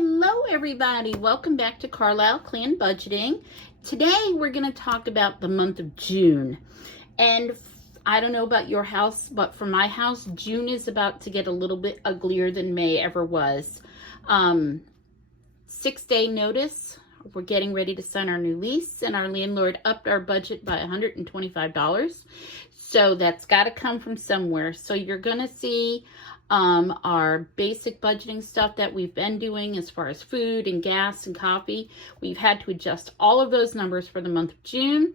Hello everybody, welcome back to Carlisle Clan Budgeting. Today we're going to talk about the month of June. And I don't know about your house, but for my house, June is about to get a little bit uglier than May ever was. 6-day notice, we're getting ready to sign our new lease, and our landlord upped our budget by $125. So that's got to come from somewhere. So you're going to see our basic budgeting stuff that we've been doing as far as food and gas and coffee. We've had to adjust all of those numbers for the month of June.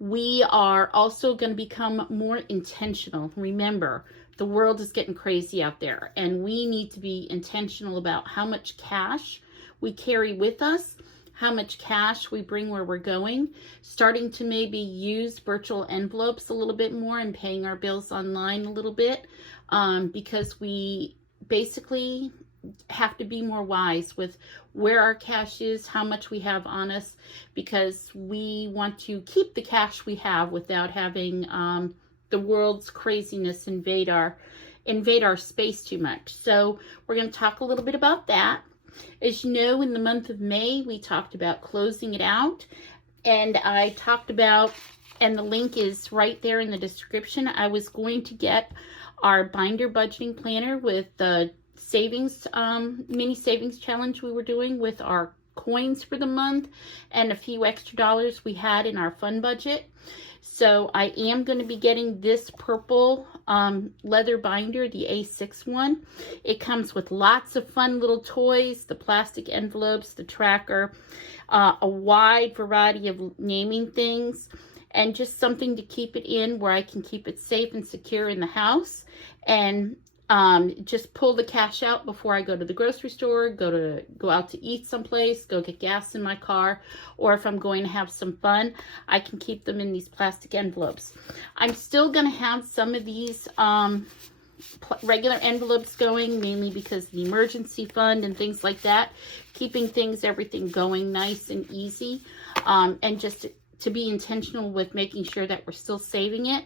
We are also going to become more intentional. Remember, the world is getting crazy out there, and we need to be intentional about how much cash we carry with us, how much cash we bring where we're going, starting to maybe use virtual envelopes a little bit more and paying our bills online a little bit, because we basically have to be more wise with where our cash is, how much we have on us, because we want to keep the cash we have without having the world's craziness invade our space too much. So we're going to talk a little bit about that. As you know, in the month of May, we talked about closing it out, and I talked about, and the link is right there in the description, I was going to get our binder budgeting planner with the savings, mini savings challenge we were doing with our coins for the month and a few extra dollars we had in our fun budget. So I am going to be getting this purple leather binder, the A6 one. It comes with lots of fun little toys, the plastic envelopes, the tracker, a wide variety of naming things, and just something to keep it in where I can keep it safe and secure in the house, and just pull the cash out before I go to the grocery store, go out to eat someplace, go get gas in my car, or if I'm going to have some fun, I can keep them in these plastic envelopes. I'm still going to have some of these regular envelopes going, mainly because of the emergency fund and things like that, keeping everything going nice and easy, and just to be intentional with making sure that we're still saving it.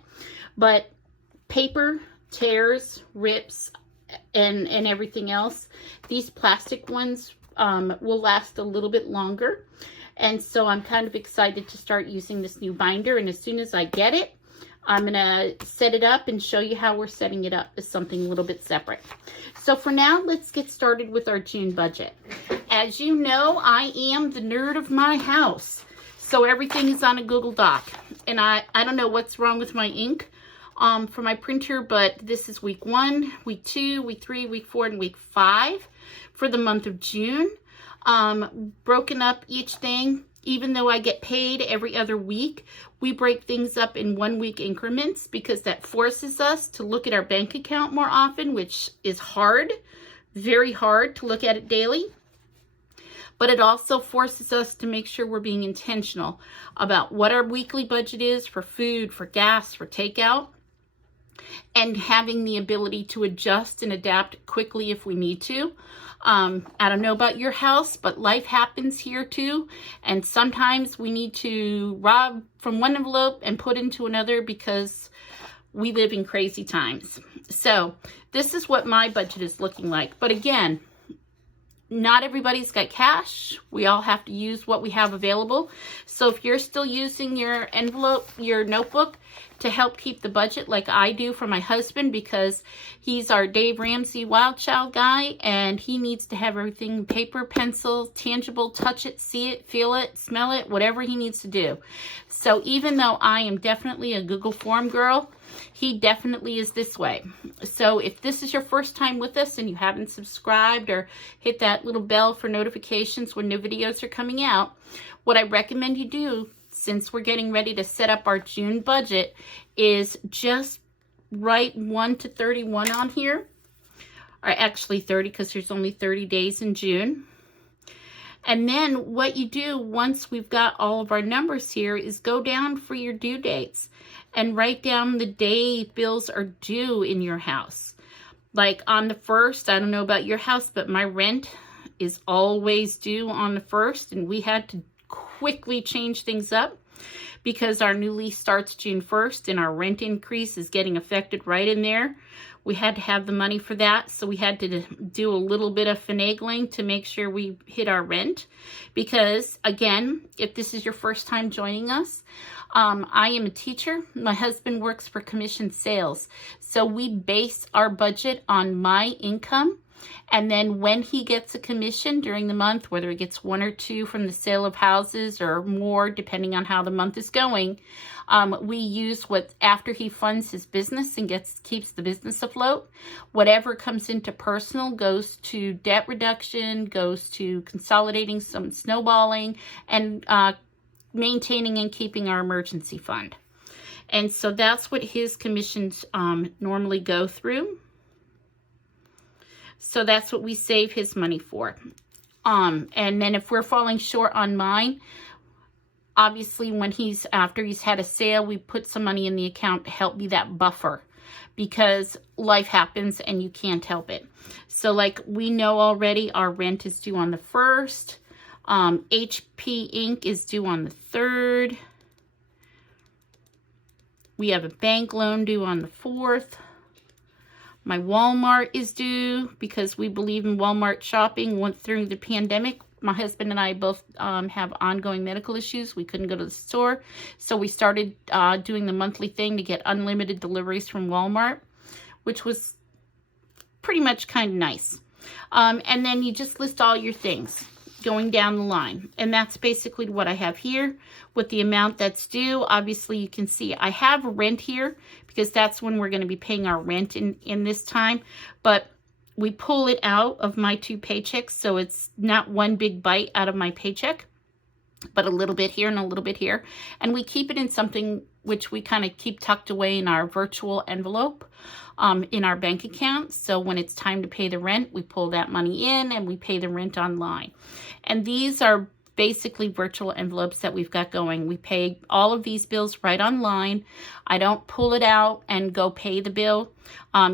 But paper tears, rips, and everything else, these plastic ones will last a little bit longer, and so I'm kind of excited to start using this new binder. And as soon as I get it, I'm gonna set it up and show you how we're setting it up as something a little bit separate. So for now, let's get started with our June budget. As you know, I am the nerd of my house, so everything is on a Google Doc, and I don't know what's wrong with my ink for my printer, but this is week 1, week 2, week 3, week 4, and week 5 for the month of June. Broken up each thing. Even though I get paid every other week, we break things up in 1-week increments because that forces us to look at our bank account more often, which is hard, very hard to look at it daily. But it also forces us to make sure we're being intentional about what our weekly budget is for food, for gas, for takeout, and having the ability to adjust and adapt quickly if we need to. I don't know about your house, but life happens here too, and sometimes we need to rob from one envelope and put into another because we live in crazy times. So this is what my budget is looking like. But again, not everybody's got cash. We all have to use what we have available. So if you're still using your envelope, your notebook to help keep the budget like I do for my husband, because he's our Dave Ramsey wild child guy, and he needs to have everything paper, pencil, tangible, touch it, see it, feel it, smell it, whatever he needs to do. So even though I am definitely a Google form girl, he definitely is this way. So if this is your first time with us and you haven't subscribed or hit that little bell for notifications when new videos are coming out, what I recommend you do, since we're getting ready to set up our June budget, is just write 1 to 31 on here, or actually 30, because there's only 30 days in June. And then what you do once we've got all of our numbers here is go down for your due dates and write down the day bills are due in your house. Like on the 1st, I don't know about your house, but my rent is always due on the 1st, and we had to quickly change things up because our new lease starts June 1st and our rent increase is getting affected right in there We had to have the money for that, so we had to do a little bit of finagling to make sure we hit our rent. Because, again, if this is your first time joining us, I am a teacher. My husband works for commission sales. So we base our budget on my income. And then when he gets a commission during the month, whether he gets 1 or 2 from the sale of houses or more, depending on how the month is going, we use what, after he funds his business and keeps the business afloat, whatever comes into personal goes to debt reduction, goes to consolidating some snowballing, and maintaining and keeping our emergency fund. And so that's what his commissions normally go through. So that's what we save his money for. And then if we're falling short on mine, obviously when after he's had a sale, we put some money in the account to help be that buffer, because life happens and you can't help it. So like we know already, our rent is due on the 1st. HP Inc. is due on the 3rd. We have a bank loan due on the 4th. My Walmart is due because we believe in Walmart shopping. Went through the pandemic, my husband and I both have ongoing medical issues. We couldn't go to the store. So we started doing the monthly thing to get unlimited deliveries from Walmart, which was pretty much kind of nice. And then you just list all your things going down the line. And that's basically what I have here with the amount that's due. Obviously, you can see I have rent here because that's when we're going to be paying our rent in this time. But we pull it out of my 2 paychecks, so it's not one big bite out of my paycheck, but a little bit here and a little bit here. And we keep it in something which we kind of keep tucked away in our virtual envelope in our bank account. So when it's time to pay the rent, we pull that money in and we pay the rent online. And these are basically virtual envelopes that we've got going. We pay all of these bills right online. I don't pull it out and go pay the bill.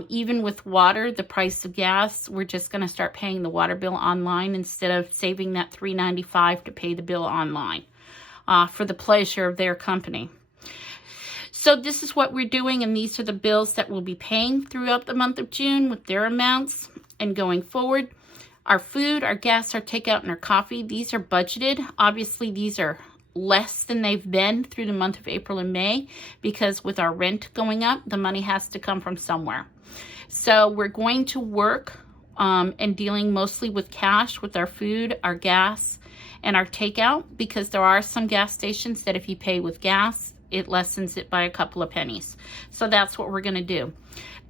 Even with water, the price of gas, we're just going to start paying the water bill online instead of saving that $3.95 to pay the bill online for the pleasure of their company. So this is what we're doing, and these are the bills that we'll be paying throughout the month of June with their amounts. And going forward, our food, our gas, our takeout, and our coffee, these are budgeted. Obviously, these are less than they've been through the month of April and May, because with our rent going up, the money has to come from somewhere. So we're going to work and dealing mostly with cash with our food, our gas, and our takeout, because there are some gas stations that if you pay with gas, it lessens it by a couple of pennies. So that's what we're going to do.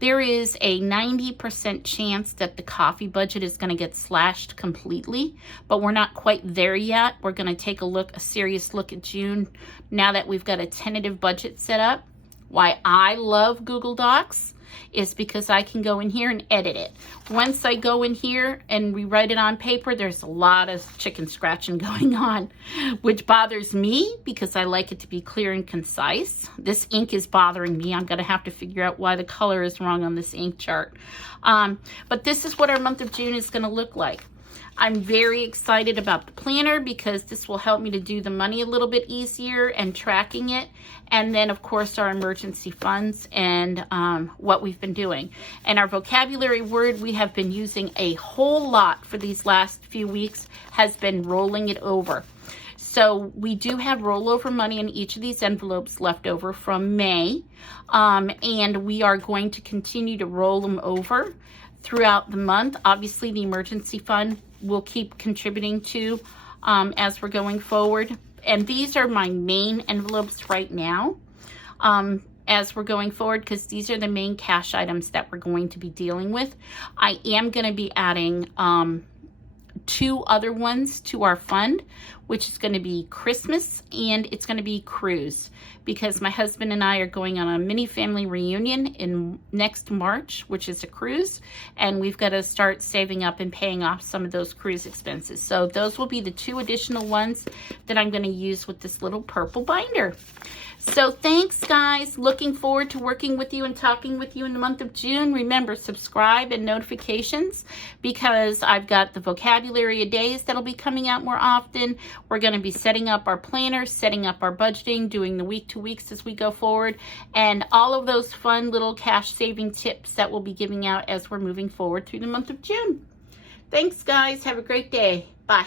There is a 90% chance that the coffee budget is going to get slashed completely, but we're not quite there yet. We're going to take a serious look at June now that we've got a tentative budget set up. Why I love Google Docs is because I can go in here and edit it. Once I go in here and rewrite it on paper, there's a lot of chicken scratching going on, which bothers me because I like it to be clear and concise. This ink is bothering me. I'm going to have to figure out why the color is wrong on this ink chart. But this is what our month of June is going to look like. I'm very excited about the planner because this will help me to do the money a little bit easier and tracking it. And then, of course, our emergency funds and what we've been doing. And our vocabulary word we have been using a whole lot for these last few weeks has been rolling it over. So we do have rollover money in each of these envelopes left over from May. And we are going to continue to roll them over throughout the month. Obviously, the emergency fund will keep contributing to as we're going forward. And these are my main envelopes right now as we're going forward, because these are the main cash items that we're going to be dealing with. I am going to be adding 2 other ones to our fund, which is going to be Christmas and it's going to be cruise, because my husband and I are going on a mini family reunion in next March, which is a cruise, and we've got to start saving up and paying off some of those cruise expenses. So those will be the 2 additional ones that I'm going to use with this little purple binder. So thanks, guys. Looking forward to working with you and talking with you in the month of June. Remember, subscribe and notifications, because I've got the vocabulary a days that'll be coming out more often. We're going to be setting up our planners, setting up our budgeting, doing the week to weeks as we go forward, and all of those fun little cash saving tips that we'll be giving out as we're moving forward through the month of June. Thanks, guys. Have a great day. Bye.